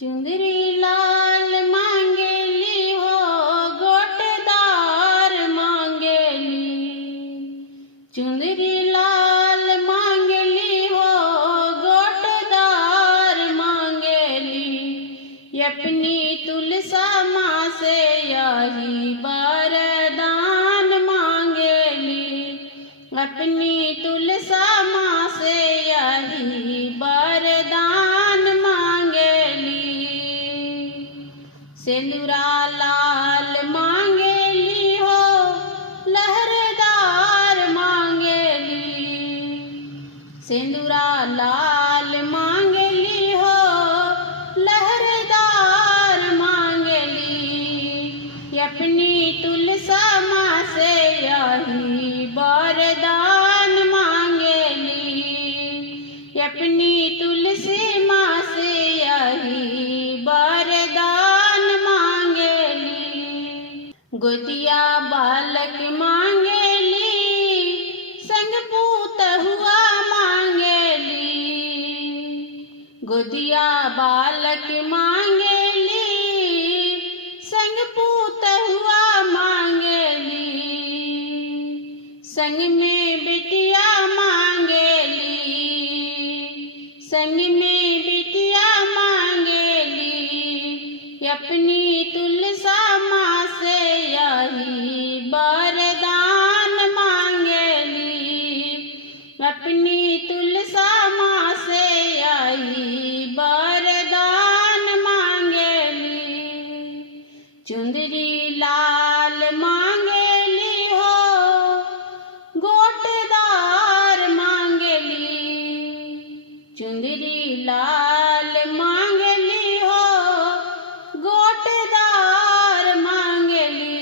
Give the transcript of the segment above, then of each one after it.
चुंदरी लाल मांगेली हो गोटदार मांगेली। चुंदरी लाल मांगेली हो गोटदार मांगेली। अपनी तुलसा माँ से यही वरदान मांगेली। अपनी तुलसा माँ से यही वरदान मांगेली। सिंदूरा लाल मांगेली हो लहरदार मांगेली। सिंदूरा लाल मांगेली हो लहरदार मांगेली। अपनी तुलसा माँ से यही वरदान मांगेली। अपनी तुलसी माँ से यही वरदान मांगेली। गोदिया बालक मांगेली संग पूत हुआ मांगेली। गोदिया बालक मांगेली संग पूत हुआ मांगेली। संग में बिटिया मांगेली। संग में बिटिया मांगेली। अपनी तुलसा माँ से यही वरदान मांगेली। अपनी तुलसा माँ से यही वरदान मांगेली। चुंदरी लाल मांगेली हो गोटदार मांगेली। चुंदरी लाल मांगेली हो गोटदार मांगेली।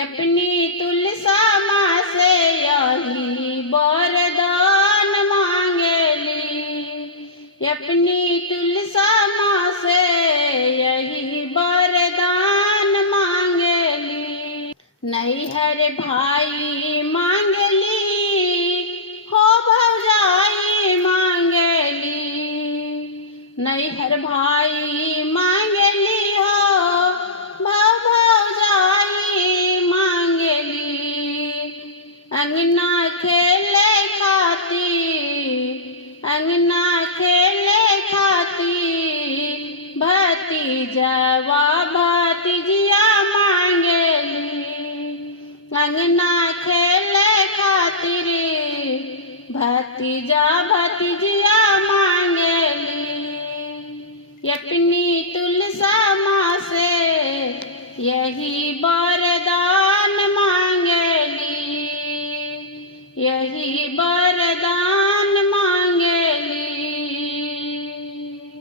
अपनी तुलसा माँ से यही वरदान मांगेली। अपनी तुलसा माँ से यही वरदान मांगेली। नैहर भाई मांगली हो भौजाई मांगली। नैहर भाई मांगली हो भौजाई मांगली। अंगना खेले खाती अंगना खेले खाती भतीजवा भतीजिया मांगली। अंगना खेले खातिर भतीजा भतीजिया मांगली। अपनी तुलसा माँ से यही